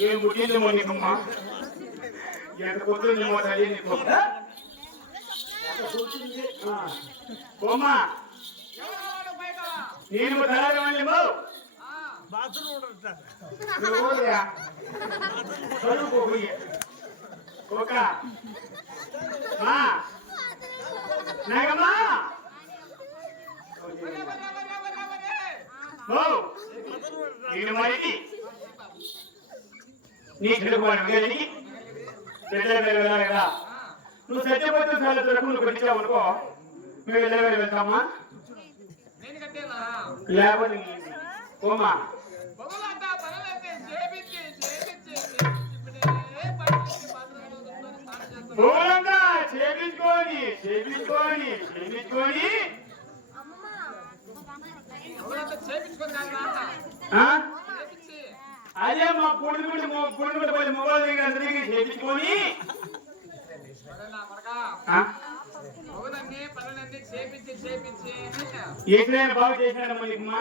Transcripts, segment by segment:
ఏం పుట్టిందేమో నీకమ్మా ఎంత పొద్దున్నేమో తల్లి నీకు బొమ్మ నేను పోయి. ఒక నాగమ్మా నీ చెడుకోవడం కానీ పెద్దల వెళ్ళాలి కదా నువ్వు సత్యపతి చాలా దొరకు నువ్వు కొట్టించావు అనుకో మేము వెళ్ళే వేలు వెళ్తామా లేకపోతే నీ- పోమా చేపించుకొని చేపించుకొని చేపించుకొని బొమ్మలంతా చేపించుకొని కాదురా. ఆ? చేపించి అదే మా పుడుగుండి పుడుగుండి పోయి మొబైల్ దగ్గర అందరికీ చేపించుకొని? ఒరే బాగు చేసినాడమ్మా నీకమ్మా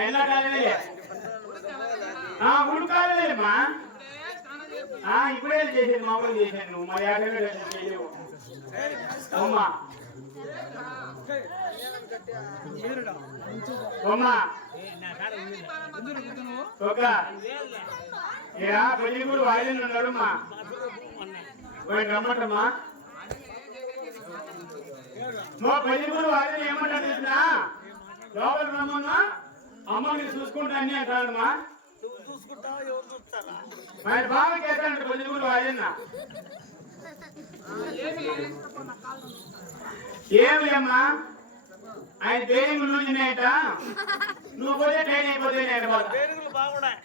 ఎలా కాలేదే? ఆ ఉడకాలేదమ్మా ఇప్పుడే స్నానం చేసేది మామూలు చేశాను నువ్వు. మరి యాభై చేయలేవు. అమ్మా. పెళ్ళి కూడా వాయిదా ఉన్నాడమ్మా రమ్మటమ్మా మా పెళ్ళి కూడా వాయిదా ఏమంటాడు తెలిసినా లోపల రమ్మన్నా? అమ్మని చూసుకుంటా అన్ని అంటాడమ్మా మరి బాగా చేస్తాడు పెళ్ళి కూడా వాయిదా ఏమి ఏమి అమ్మా ఆయన ముందు ఉన్నాయట నువ్వు పోతే ట్రైన్ అయిపోతే బాగున్నాయి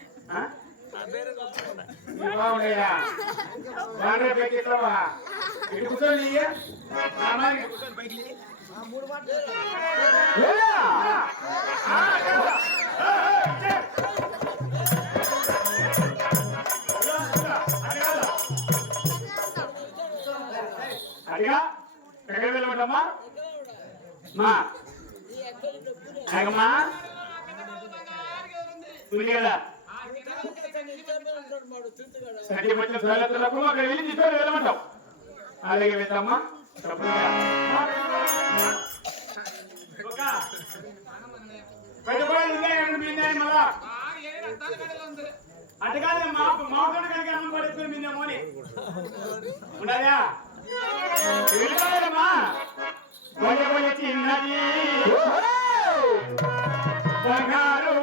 బాగా పెట్టిస్తావా ఇటు కూర్చొని ఇయ్య. నా ఎక్కడ వెళ్ళమంటమ్మా మా అగమ్మా తులిగడా సరి వచ్చిన సరళతలకు అక్కడ వెళ్ళి తీసుకొని వెళ్ళమంటావు అలాగే వెళ్తామా తప్పకుండా. ఒక పెద్ద కూడా ఉన్నాయి అక్కడ మీ ఉన్నాయి మళ్ళా ఆ ఏడు అద్దాల గడిలో ఉంది అటుకాదు మా మామిడి కనుక అన్నం పడుతుంది మీ మోని చిన్నది బంగారు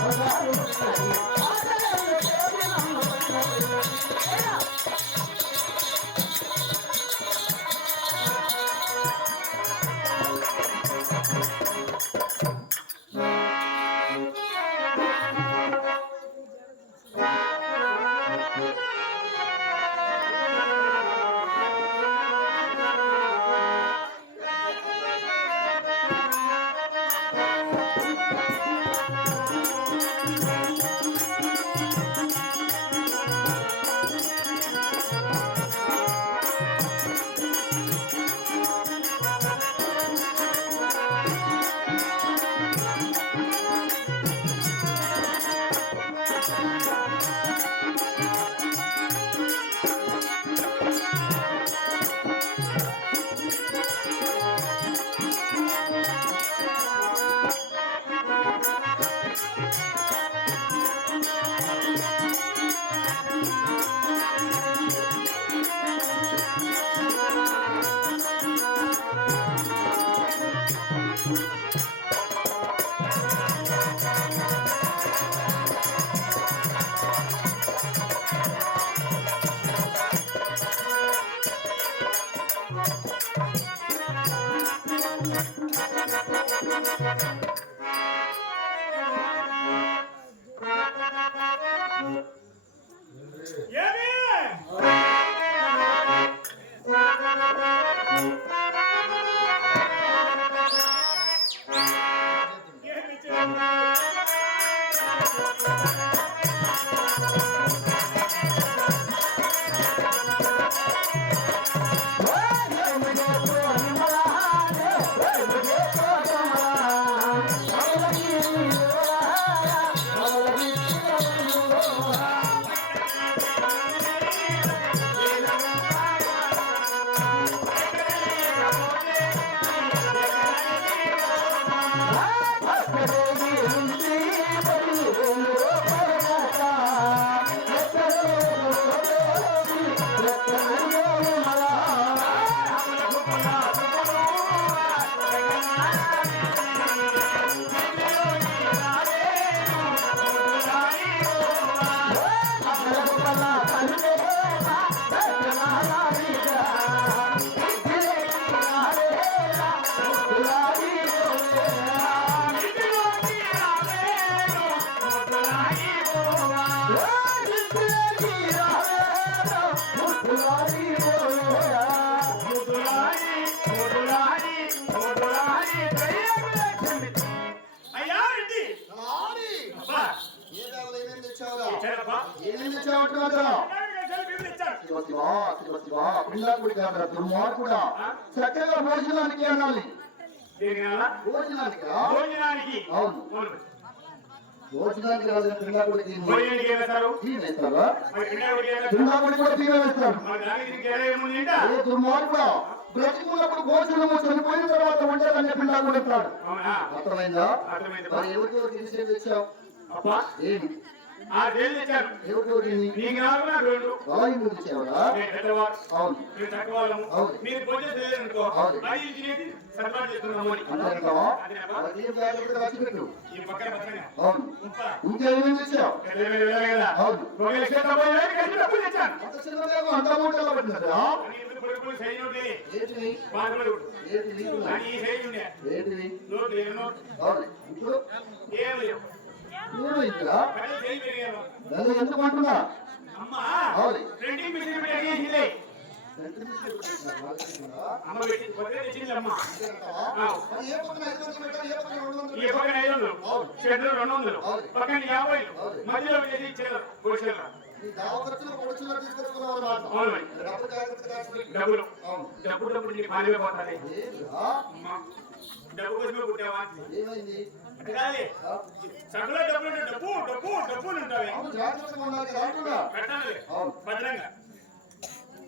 Thank you. దుర్మార్గుడా. చక్కగా భోజనానికి అనాలి. భోజనానికి? అవును. పిల్లాకుడికి కూడా ఏంటా? ఏ దుర్మార్గుడా బ్రతికున్నప్పుడు భోజనము చనిపోయిన తర్వాత వండాలని పిల్లాకుడు అవునా? అర్థమైందా? మరి ఎవరికి ఎవరికి తెచ్చావు అబ్బా! ఏమి? నీకు నాకు నాకు రెండు. నేను పెద్దవాడు అవును. మీరు అవును. మీరు భోజనం చేయలేదనుకో. మరి ఇది తినేది సరఫరా చేస్తున్నాము అని. ఈ పక్కన పక్కన. అవును. ఇంకేమేమి కదా. అవును. ఒక లక్ష పోయి కలిసి డబ్బులు తెచ్చాను అంత అమౌంట్ అవును. ఇప్పుడు చేయి పెరిగాను నన్ను ఎందుకు అంటున్నా అవును. చెట్లు రెండు వందలు. పక్కన యాభై. మధ్యలో. డబ్బులు డబ్బు డబ్బులు. నీకు మాదిరిగా పోతాయి. ఏంటిరా? అమ్మా. డబ్బు కోసమే పుట్టావా ఏమైంది అంటే కాదే ఆ? సగంలో డబ్బులు ఉంటే డబ్బు డబ్బు డబ్బు ఉంటాయి అవును జాగ్రత్తగా ఉండాలి కదా అంటున్నా పెట్టాలి అవును. భద్రంగా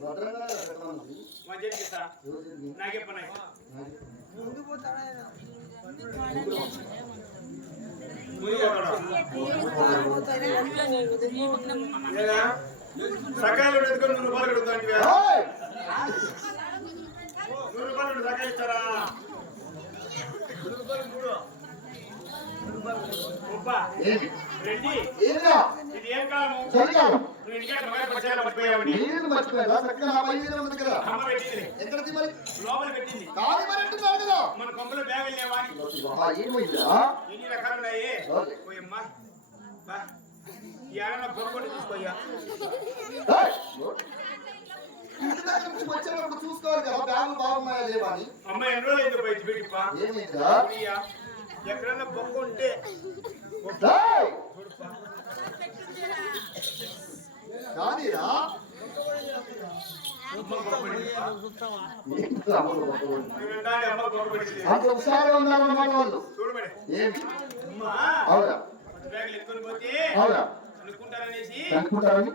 భద్రంగా పెట్టమన్నది. మా చేతికి ఇస్తా ఎవరు చెప్పి? నాకే పని నాది. సకాయలు ఎత్తుకొని నూరు రూపాయలు కడుగుతాను ఏయ్! నూరు రూపాయలు సకాయలు ఇస్తారా మన కొంపలో బ్యాగులు లేవా ఎన్ని రకాలు ఉన్నాయి. పోయమ్మా. బా. ఈ ఆడన పొరగొట్టి తీసుకోయ్యా! ఇంటి దగ్గర నుంచి వచ్చేటప్పుడు చూసుకోవాలి కదా బ్యాగులు బాగున్నాయా లేవా అని అమ్మ ఎన్ని రోజులు ఎందుకు బయట ఏమైందిరా ఇయ్యా. ఎక్కడన్నా బొక్క ఉంటే! కానీరా అంత వాళ్ళు? చూడు మరి. ఏమి? అమ్మా. అవునా? అనుకుంటారని?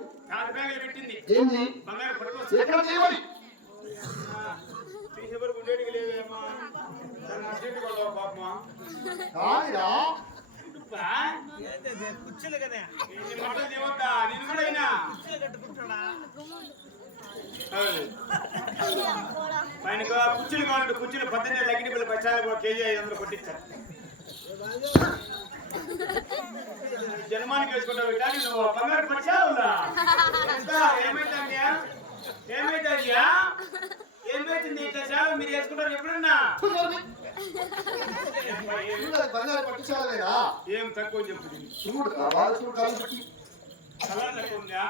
ఏంది? ఎక్కడ చేయమని? ఉప్పా, కుర్చీలు కదా. ఇన్ని మాటలు దేవద్దా నేను కూడా అయినా. కట్టుకుంటాడా ఆయనకు కుర్చీలు కావాలంటే కుర్చీలు పద్దెనిమిది లగ్గిన పిల్లలు పచ్చాలి కేజీ ఐదు వందలు కొట్టించారు. జన్మానికి వేసుకుంటావు కానీ నువ్వు బంగారు పచ్చావులా ఏమైందండి ఏమైందయ్యా ఏమైతుంది ఇట్లా చాలు మీరు వేసుకుంటారు ఎప్పుడన్నా? బంగారు పట్టుశాలవేనా ఏం తక్కువ చెప్పు. చూడు కలర్ తక్కువ ఉందా?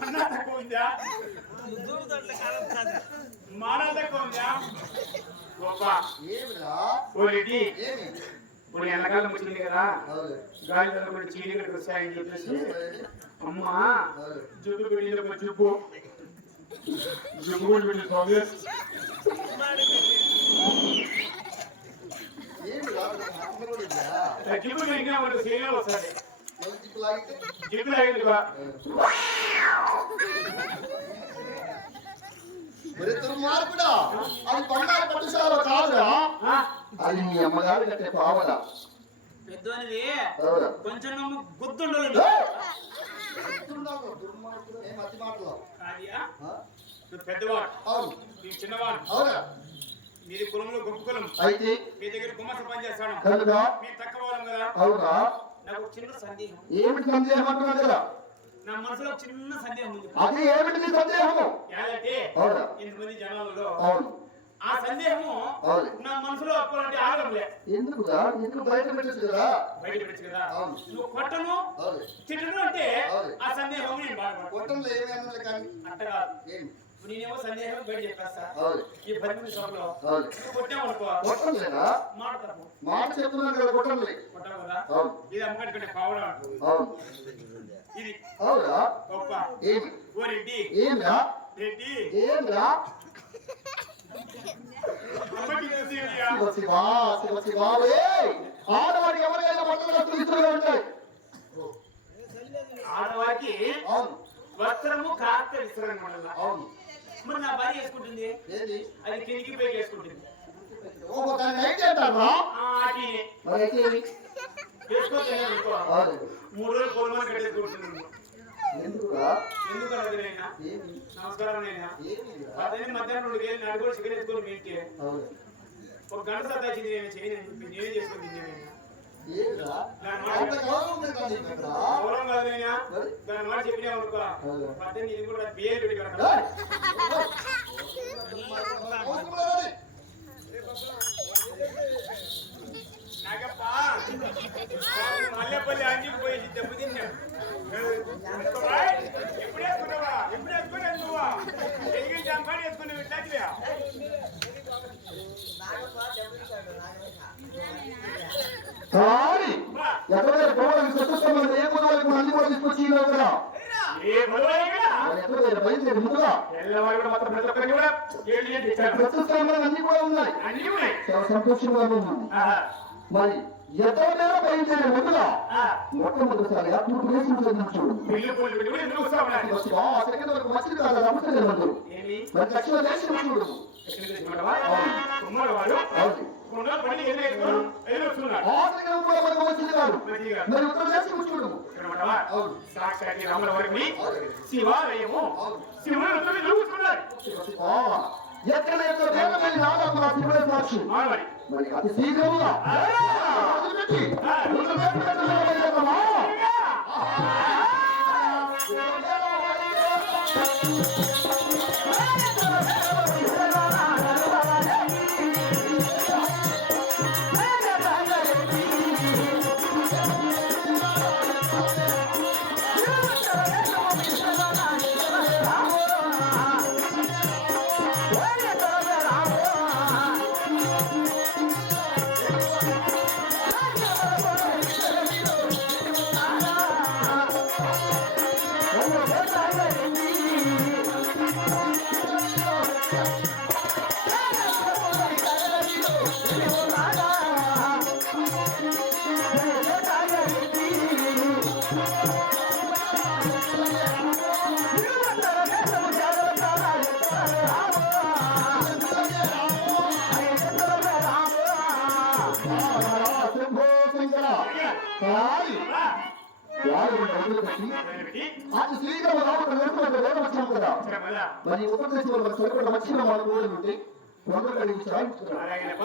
అన్న తక్కువ ఉందా దూరదట్ల కాలం కాదు మాన తక్కువ ఉందా గొప్ప ఏమిరా ఓరెడ్డి ఏమి ఇప్పుడు ఎండాకాలం వచ్చింది కదా అవును గాలి కూడా చీడీగడికి వస్తాయని చెప్పేసి అమ్మా అవును జుట్టు పెళ్ళి ఒక జుబ్బు జుబ్బు కూడా పెళ్ళి స్వామి ఏమిరా అక్కడ కూడా ఉందా జిబ్బు పెరిగినా మనకు సీనియర్ వస్తాయి ఎవరు జిప్పు లాగింది బా మరి దుర్మార్గుడా అది బంగారు కాదురా? అది మీ అమ్మగారు కట్టే పావన పెద్దోనిది అవునా కొంచెం నమ్ము గుర్తుండదు ఏయ్! చెప్తున్నావు, దుర్మార్గుడు. ఏం అతి మాటలు? కాదియా? ఆ? నువ్వు పెద్దవాడు. అవును. నీ చిన్నవాడు. అవునా? మీది కులంలో గొప్ప కులం. అయితే? మీ దగ్గర కుమ్మస పని చేస్తాను కనుక? మీరు తక్కువ వాళ్ళం కదా. అవునా? నాకు ఒక చిన్న సందేహం. ఏమిటి సందేహం అంటున్నాడు కదా నా మనసులో ఒక చిన్న సందేహం ఉంది. అది ఏమిటి నీ సందేహము? ఏంటంటే అవునా? ఇంతమంది జనాలలో అవును. ఆ సందేహము నా మనసులో అప్పుడంటే ఆగంలే ఎందుకురా? ఎందుకు బయట పెట్టచ్చు కదా? బయట పెట్టు కదా. నువ్వు కొట్టను తిట్టను అంటే. ఆ సందేహం నేను బాధపడతాను కొట్టంలో ఏమి అన్నది కానీ. అంట కాదు. నేనేమో సందేహం బయట చెప్పేస్తా. ఈ పది నిమిషంలో అవును. నువ్వు కొట్టావనుకో కొట్టంలేనా మాట తప్పు. మాట చెప్తున్నాను కదా కొట్టంలే కొట్టావు కదా? అవును. ఇది అమ్మకంటే కంటే పావడం ఇది. అవునా? గొప్ప. ఏమి? ఓ రెడ్డి. రెడ్డి! ఆడవాడికి ఎవరికైనా ఉంటాయి? ఆడవారికి వస్త్రము కాస్త విస్తరణ మండల. అవును. మరి నా భార్య అది అవును మూడు రోజులు కోలమని కట్టేసుకుంటున్నాను నమస్కారం? పద్దెనిమిది మధ్యాహ్నం రెండు వేలు నాడు కూడా చికెన్ ఎత్తుకొని మీ ఇంటికి. అవును. ఒక గంట సతాచింది నేను చేయను. నేనే చేసుకొని మల్లెపల్లి అంజికి పోయి దెబ్బ అన్ని కూడా ఉన్నాయి చాలా సంతోషంగా ఆహా. మరి ఎక్కడ మీద బయలుదేరి ముందుగా ఆ. మొట్టమొదటిసారిగా తూర్పు దేశం చెందిన చూడు. సెకండ్ వరకు మంచిది కాదు మరి దేశం చూడు. మరి దేశం. సాక్షాత్ రాముల వారిని. శివాలయము. శివుడు శివ. ఎక్కడ ఎక్కడ వేల మంది రావాలి మన శివుడే సాక్షి? మరి అతి శీఘ్రముగా. వదిలిపెట్టి. ముందు మరి ఉత్తర మనకు సరిపడ వాళ్ళు ఉంటే తొందరగా సాధించుకున్నాను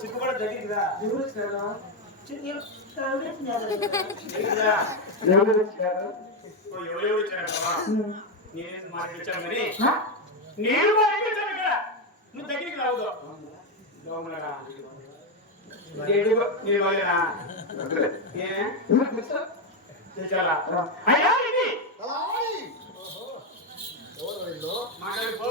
సిగ్గుపడ జరిగిందిరా దేవుడు వచ్చినారా దేవుడు వచ్చినారు ఎవరు వచ్చారా నేను మార్పించాను మరి నేను మార్పించాను ఇక్కడ నువ్వు దగ్గరికి రావుదు దోమలరా అయ్యా ఇది మాట్లాడిపో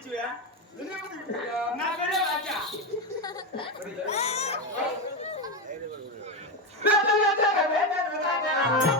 పిలిచివా నా పేరే రాజా. రాజా రాజా.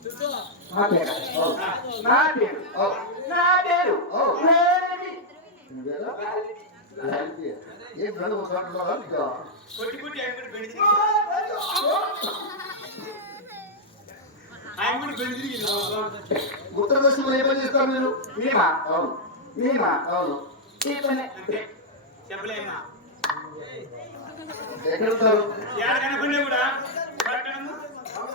నా పేరా? నా పేరు. నా పేరు. ఏం రెండు మూడు గంటలు రా నీకు? కొట్టి కొట్టి ఆయన కూడా బెడిచి ఆయన కూడా బెడిచి ఉత్తరదర్శనంలో ఏ పని చేస్తారు మీరు మేమా అవును మేమా అవును ఈ పని చెప్పలేమా ఎక్కడ ఉంటారు ఏడ కనపడినా కూడా పట్టణము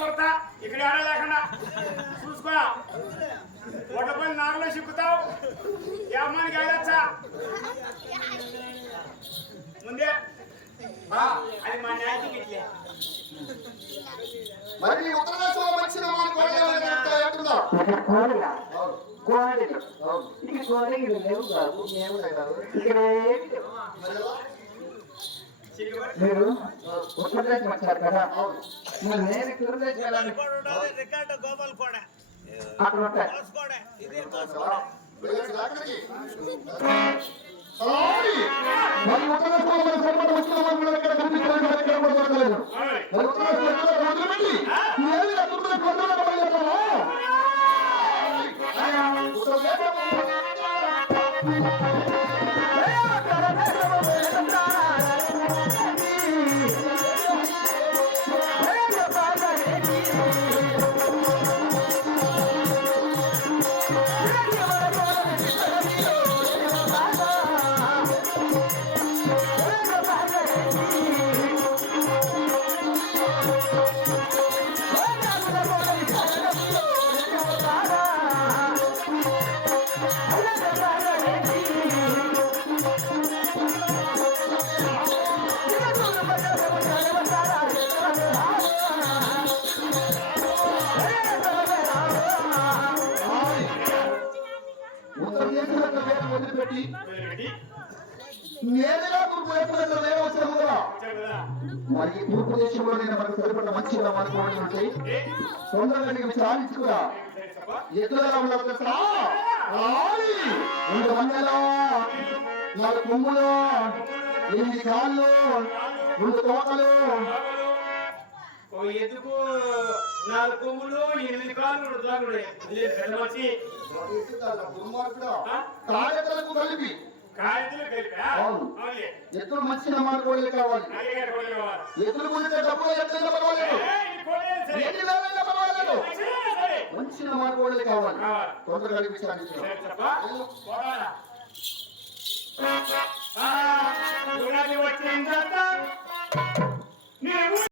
కొడతా ఇక్కడ ఆడ లేకుండా చూసుకో. ఒకపల్లి నాగలో చిక్కుతావు. ఈ అమ్మానికి వెళ్ళొచ్చా ముందే. అది మా న్యాయకి ఇట్లే. మరి నీ ఉత్తరదేశంలో వచ్చిన మన కోడలు. ఎట్టుందా ఇక్కడ కోడలా ఏమి. మీరు ఉత్తరప్రదేశ్ వచ్చారు కదా మరి నేను ఉత్తరప్రదేశ్ వెళ్ళాలి రికార్డు గోపాల్ కూడా అక్కడ ఉంటాయి మరి సరిపడ వచ్చిన వాళ్ళు ఇక్కడ కనిపించడానికి ఇక్కడ కూడా దొరకలేదు. మరి వదిలిపెట్టి, ఉత్తరదేశం మరి ఈ తూర్పు దేశంలో నేను మనకు సరిపడిన మంచి ఉంటాయి ఏ? తొందరగా నీకు విచారించుకురా వందలు నాలుగు కొమ్ములు ఎనిమిది కాళ్ళు రెండు తోకలు. నాలుగు కొమ్ములు ఎనిమిది కాళ్ళు రెండు కలిపి. ఎత్తులు మంచి నాలుగేట కోళ్ళు కావాలి. ఎత్తులు ముందే డబ్బులు ఎట్లయినా పర్వాలేదు. పర్వాలేదు. మంచి నమ్మాడుకోవాలి కావాలి. కావాలి. తొందరగా విచారించు సరే